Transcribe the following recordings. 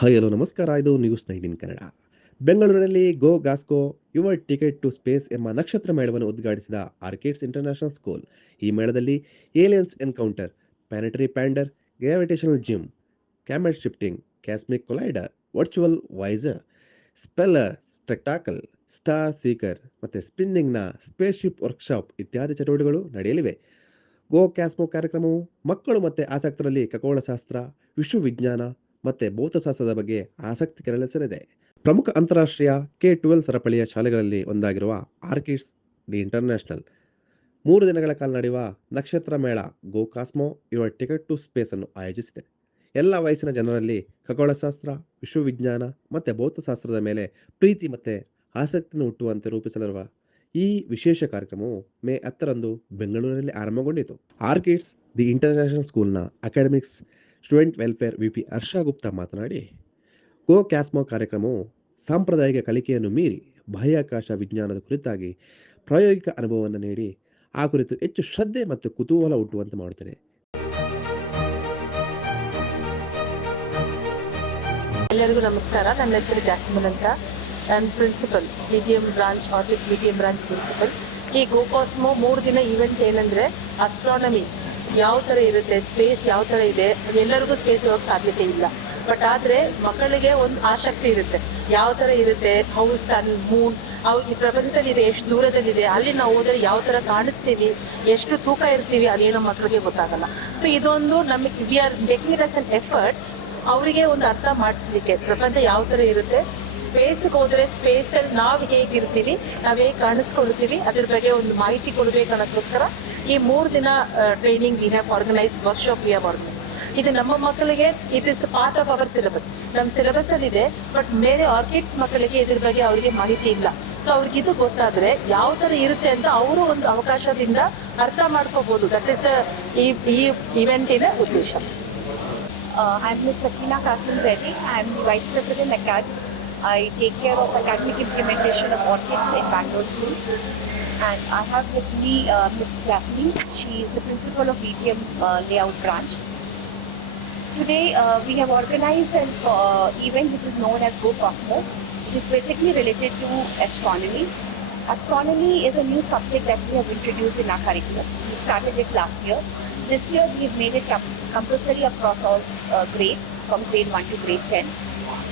Hi hello ನಮಸ್ಕಾರ. ಇದು news nineteen Kannada. ಬೆಂಗಳೂರಿನಲ್ಲಿ go cosmo your ticket to space ಎಂಬ ನಕ್ಷತ್ರ ಮೇಳವನ್ನು ಉದ್ಘಾಟಿಸಿದ ಆರ್ಕಿಡ್ಸ್ ಇಂಟರ್ನ್ಯಾಷನಲ್ ಸ್ಕೂಲ್ ಈ ಮೇಳದಲ್ಲಿ aliens encounter planetary pander gravitational gym comet shifting cosmic collider virtual visor speller spectacle star seeker ಮತ್ತು ಸ್ಪಿನ್ನಿಂಗ್ನ ಸ್ಪೇಸ್ಶಿಪ್ ವರ್ಕ್ಶಾಪ್ ಇತ್ಯಾದಿ ಚಟುವಟಿಕೆಗಳು ನಡೆಯಲಿವೆ. ಗೋ ಕ್ಯಾಸ್ಮೋ ಕಾರ್ಯಕ್ರಮವು ಮಕ್ಕಳು ಮತ್ತು ಆಸಕ್ತರಲ್ಲಿ ಖಗೋಳಶಾಸ್ತ್ರ, ವಿಶ್ವವಿಜ್ಞಾನ ಮತ್ತು ಭೌತಶಾಸ್ತ್ರದ ಬಗ್ಗೆ ಆಸಕ್ತಿ ಕೆರಳಿಸಲಿದೆ. ಪ್ರಮುಖ ಅಂತಾರಾಷ್ಟ್ರೀಯ ಕೆ ಟ್ವೆಲ್ ಸರಪಳಿಯ ಶಾಲೆಗಳಲ್ಲಿ ಒಂದಾಗಿರುವ ಆರ್ಕಿಡ್ಸ್ ದಿ ಇಂಟರ್ನ್ಯಾಷನಲ್. ಮೂರು ದಿನಗಳ ಕಾಲ ನಡೆಯುವ ನಕ್ಷತ್ರ ಮೇಳ go cosmo your ticket to space ಅನ್ನು ಆಯೋಜಿಸಿದೆ. ಎಲ್ಲ ವಯಸ್ಸಿನ ಜನರಲ್ಲಿ ಖಗೋಳಶಾಸ್ತ್ರ, ವಿಶ್ವವಿಜ್ಞಾನ ಮತ್ತು ಭೌತಶಾಸ್ತ್ರದ ಮೇಲೆ ಪ್ರೀತಿ ಮತ್ತು ಆಸಕ್ತಿಯನ್ನು ಹುಟ್ಟುವಂತೆ ರೂಪಿಸಲಿರುವ ಈ ವಿಶೇಷ ಕಾರ್ಯಕ್ರಮವು ಮೇ ಹತ್ತರಂದು ಬೆಂಗಳೂರಿನಲ್ಲಿ ಆರಂಭಗೊಂಡಿತು. ಆರ್ಕಿಡ್ಸ್ ದಿ ಇಂಟರ್ನ್ಯಾಷನಲ್ ಸ್ಕೂಲ್ನ academics student welfare VP Harsha Gupta ಮಾತನಾಡಿ ಕೋ ಕ್ಯಾಸ್ಮೋ ಕಾರ್ಯಕ್ರಮವು ಸಾಂಪ್ರದಾಯಿಕ ಕಲಿಕೆಯನ್ನು ಮೀರಿ ಬಾಹ್ಯಾಕಾಶ ವಿಜ್ಞಾನದ ಕುರಿತಾಗಿ ಪ್ರಾಯೋಗಿಕ ಅನುಭವವನ್ನು ನೀಡಿ, ಆ ಕುರಿತು ಹೆಚ್ಚು ಶ್ರದ್ಧೆ ಮತ್ತು ಕುತೂಹಲ ಹುಟ್ಟುವಂತೆ ಮಾಡುತ್ತದೆ. ಎಲ್ಲರಿಗೂ ನಮಸ್ಕಾರ. ನನ್ನ ಹೆಸರು ಜಾಸ್ಮಿನ್ ಅಂತ. ನಾನು principal medium branch Orchids medium branch principal ಈ ಗೋಕಾಸ್ಮೋ ಮೂರು ದಿನ ಈವೆಂಟ್ ಏನಂದರೆ ಅಸ್ಟ್ರಾನಮಿ ಯಾವ ಥರ ಇರುತ್ತೆ ಸ್ಪೇಸ್ ಯಾವ ಥರ ಇದೆ, ಎಲ್ಲರಿಗೂ ಸ್ಪೇಸ್ ಹೋಗಕ್ಕೆ ಸಾಧ್ಯತೆ ಇಲ್ಲ. ಬಟ್ ಆದರೆ ಮಕ್ಕಳಿಗೆ ಒಂದು ಆಸಕ್ತಿ ಇರುತ್ತೆ. ಯಾವ ಥರ ಇರುತ್ತೆ ಹೌಸ್ ಸನ್ ಮೂನ್ ಅವು ಈ ಪ್ರಪಂಚದಲ್ಲಿದೆ, ಎಷ್ಟು ದೂರದಲ್ಲಿದೆ, ಅಲ್ಲಿ ನಾವು ಹೋದರೆ ಯಾವ ಥರ ಕಾಣಿಸ್ತೀವಿ, ಎಷ್ಟು ತೂಕ ಇರ್ತೀವಿ, ಅದೇನೋ ಮಕ್ಕಳಿಗೆ ಗೊತ್ತಾಗಲ್ಲ. ಸೊ ಇದೊಂದು ನಮಗೆ we are making it as an effort ಅವರಿಗೆ ಒಂದು ಅರ್ಥ ಮಾಡಿಸ್ಲಿಕ್ಕೆ. ಪ್ರಪಂಚ ಯಾವ ಥರ ಇರುತ್ತೆ? ಸ್ಪೇಸ್ಗೆ ಹೋದರೆ ಸ್ಪೇಸಲ್ಲಿ ನಾವು ಹೇಗಿರ್ತೀವಿ ನಾವು ಹೇಗೆ ಕಾಣಿಸ್ಕೊಳ್ತೀವಿ? ಅದ್ರ ಬಗ್ಗೆ ಒಂದು ಮಾಹಿತಿ ಕೊಡಬೇಕು ಅನ್ನೋದಕ್ಕೋಸ್ಕರ ಈ ಮೂರು ದಿನ training we have organise workshop we have organise ಇದು ನಮ್ಮ ಮಕ್ಕಳಿಗೆ it is part of our syllabus ನಮ್ಮ ಸಿಲೆಬಸಲ್ಲಿ ಇದೆ ಬಟ್ ಬೇರೆ ಆರ್ಕಿಡ್ಸ್ ಮಕ್ಕಳಿಗೆ ಇದ್ರ ಬಗ್ಗೆ ಅವರಿಗೆ ಮಾಹಿತಿ ಇಲ್ಲ. ಸೊ ಅವ್ರಿಗೆ ಇದು ಗೊತ್ತಾದರೆ ಯಾವ ಥರ ಇರುತ್ತೆ ಅಂತ ಅವರು ಒಂದು ಅವಕಾಶದಿಂದ ಅರ್ಥ ಮಾಡ್ಕೋಬೋದು. ದಟ್ ಇಸ್ ಈ ಈ ಇವೆಂಟಿನ ಉದ್ದೇಶ. Uh, I'm Ms. Sakina Kasim Reddy. I'm the Vice President of ACADS. I take care of academic implementation of orchids in Bangalore schools. And I have with me uh, Ms. Jasmine. She is the principal of BTM uh, Layout Branch. Today uh, we have organized an uh, event which is known as Go Cosmo. It is basically related to astronomy. Astronomy is a new subject that we have introduced in our curriculum. We started it last year. This year we have made it compulsory across all uh, grades from grade 1 to grade 10.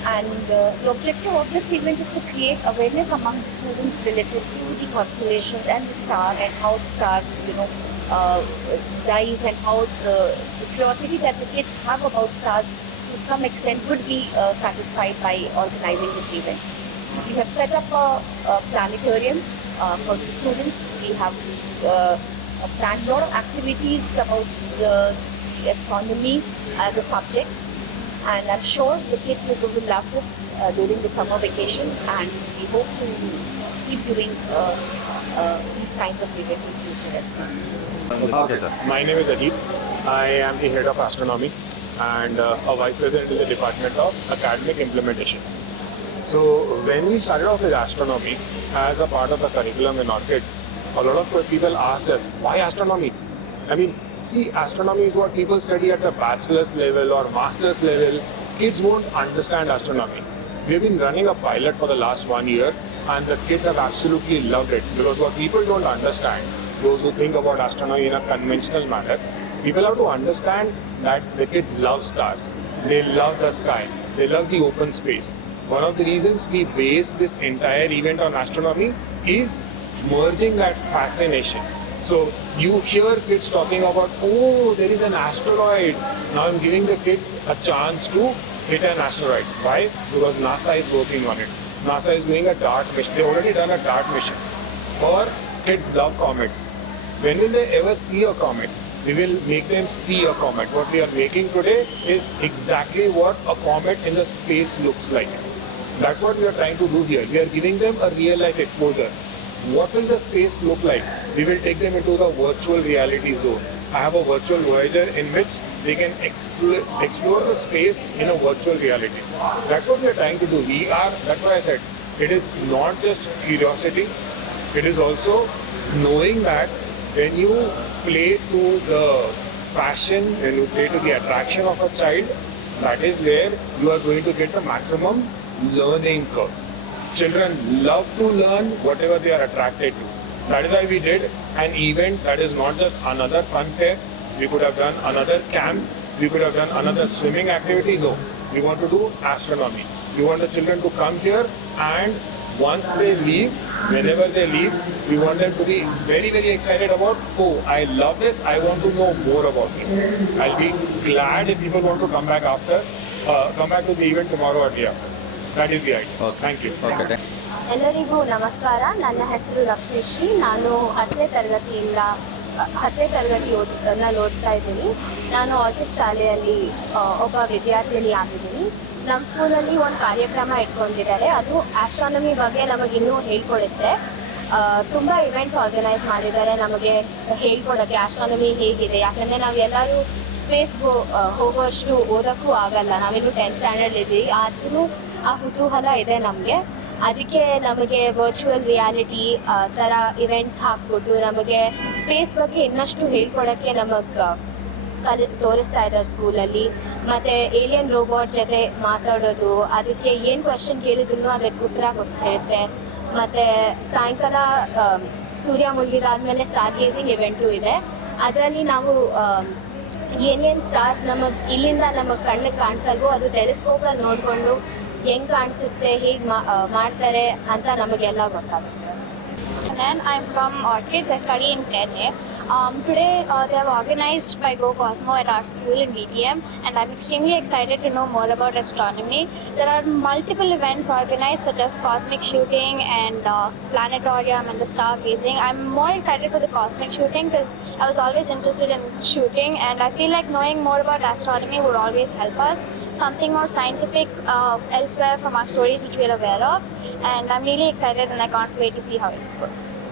And uh, the objective of this event is to create awareness among the students related to the constellations and the star and how the stars, you know, uh, rise and how the, the curiosity that the kids have about stars to some extent could be uh, satisfied by organizing this event. We have set up a, a planetarium uh, for the students. We have uh, planned a lot of activities about the astronomy as a subject. And I'm sure the kids will, will love this uh, during the summer vacation. And we hope to keep doing uh, uh, these kinds of events in future as well. Okay, sir. My name is Ajit. I am the head of astronomy and uh, a vice president in the department of academic implementation. So when we started off with astronomy as a part of the curriculum in Orchids, a lot of people asked us, why astronomy? I mean, see, astronomy is what people study at the bachelor's level or master's level. Kids won't understand astronomy. We've been running a pilot for the last one year and the kids have absolutely loved it because what people don't understand, those who think about astronomy in a conventional manner, people have to understand that the kids love stars. They love the sky. They love the open space. One of the reasons we based this entire event on astronomy is merging that fascination. So you hear kids talking about, oh, there is an asteroid. Now I'm giving the kids a chance to hit an asteroid. Why? Because NASA is working on it. NASA is doing a DART mission. They've already done a DART mission. Or kids love comets. When will they ever see a comet? We will make them see a comet. What we are making today is exactly what a comet in the space looks like. That's what we are trying to do here. We are giving them a real life exposure. What will the space look like? We will take them into the virtual reality zone. I have a virtual Voyager in which they can explore, explore the space in a virtual reality. That's what we are trying to do. We are, that's why I said, it is not just curiosity, it is also knowing that when you play to the passion, when you play to the attraction of a child, That is where you are going to get the maximum learning curve. Children love to learn whatever they are attracted to. That is why we did an event that is not just another fun fair. We could have done another camp. We could have done another swimming activity. No, we want to do astronomy. We want the children to come here and once they leave, whenever they leave, we want them to be very, very excited about, oh, I love this, I want to know more about this. I'll be glad if people want to come back after, uh, come back to the event tomorrow or day after. That is the idea. Okay. Thank you. Okay ಎಲ್ಲರಿಗೂ ನಮಸ್ಕಾರ. ನನ್ನ ಹೆಸರು ಲಕ್ಷ್ಮೀಶ್ರೀ ನಾನು ಹತ್ತನೇ ತರಗತಿಯಿಂದ ಹತ್ತನೇ ತರಗತಿ ಓದ್ನಲ್ಲಿ ಓದ್ತಾ ಇದ್ದೀನಿ. ನಾನು ಆರ್ಕಿಡ್ ಶಾಲೆಯಲ್ಲಿ ಒಬ್ಬ ವಿದ್ಯಾರ್ಥಿನಿ ಆಗಿದ್ದೀನಿ. ನಮ್ಮ ಸ್ಕೂಲಲ್ಲಿ ಒಂದು ಕಾರ್ಯಕ್ರಮ ಇಟ್ಕೊಂಡಿದ್ದಾರೆ. ಅದು ಆಸ್ಟ್ರಾನಮಿ ಬಗ್ಗೆ ನಮಗೆ ಇನ್ನೂ ಹೇಳ್ಕೊಡುತ್ತೆ. ಆ, ತುಂಬ ಇವೆಂಟ್ಸ್ ಆರ್ಗನೈಸ್ ಮಾಡಿದ್ದಾರೆ. ನಮಗೆ ಹೇಳ್ಕೊಡೋಕ್ಕೆ ಆಸ್ಟ್ರಾನಮಿ ಹೇಗಿದೆ. ಯಾಕಂದರೆ ನಾವು ಎಲ್ಲರೂ ಸ್ಪೇಸ್ಗೆ ಹೋಗುವಷ್ಟು ಓದೋಕ್ಕೂ ಆಗಲ್ಲ. ನಾವಿನ್ನು ಟೆಂತ್ ಸ್ಟ್ಯಾಂಡರ್ಡ್ ಇದ್ದೀವಿ. ಆದ್ರೂ ಆ ಕುತೂಹಲ ಇದೆ ನಮಗೆ. ಅದಕ್ಕೆ ನಮಗೆ ವರ್ಚುವಲ್ ರಿಯಾಲಿಟಿ ಥರ ಇವೆಂಟ್ಸ್ ಹಾಕ್ಬಿಟ್ಟು ನಮಗೆ ಸ್ಪೇಸ್ ಬಗ್ಗೆ ಇನ್ನಷ್ಟು ಹೇಳ್ಕೊಡೋಕ್ಕೆ ನಮಗೆ ಕಲಿ, ತೋರಿಸ್ತಾ ಇದ್ದಾರೆ ಸ್ಕೂಲಲ್ಲಿ ಮತ್ತು ಏಲಿಯನ್ ರೋಬೋಟ್ ಜೊತೆ ಮಾತಾಡೋದು, ಅದಕ್ಕೆ ಏನು ಕ್ವಶನ್ ಕೇಳಿದ್ರು ಅದಕ್ಕೆ ಉತ್ತರ ಗೊತ್ತಿರುತ್ತೆ ಮತ್ತು ಸಾಯಂಕಾಲ ಸೂರ್ಯ ಮುಳುಗಿದಾದ್ಮೇಲೆ ಸ್ಟಾರ್ ಗೇಸಿಂಗ್ ಇವೆಂಟು ಇದೆ. ಅದರಲ್ಲಿ ನಾವು ಏನೇನು ಸ್ಟಾರ್ಸ್ ನಮಗೆ ಇಲ್ಲಿಂದ ನಮಗೆ ಕಣ್ಣಿಗೆ ಕಾಣಿಸಲ್ವೋ? ಅದು ಟೆಲಿಸ್ಕೋಪಲ್ಲಿ ನೋಡಿಕೊಂಡು ಹೆಂಗೆ ಕಾಣಿಸುತ್ತೆ, ಹೇಗೆ ಮಾಡ್ತಾರೆ ಅಂತ ನಮಗೆಲ್ಲ ಗೊತ್ತಾಗುತ್ತೆ. And I'm from Orchids. I study in 10A. Um, today, uh, they have organized by Go Cosmo at our school in BTM, and I'm extremely excited to know more about astronomy. There are multiple events organized, such as cosmic shooting and uh, planetarium and the stargazing. I'm more excited for the cosmic shooting because I was always interested in shooting, and I feel like knowing more about astronomy would always help us. Something more scientific uh, elsewhere from our stories, which we are aware of. And I'm really excited, and I can't wait to see how it goes.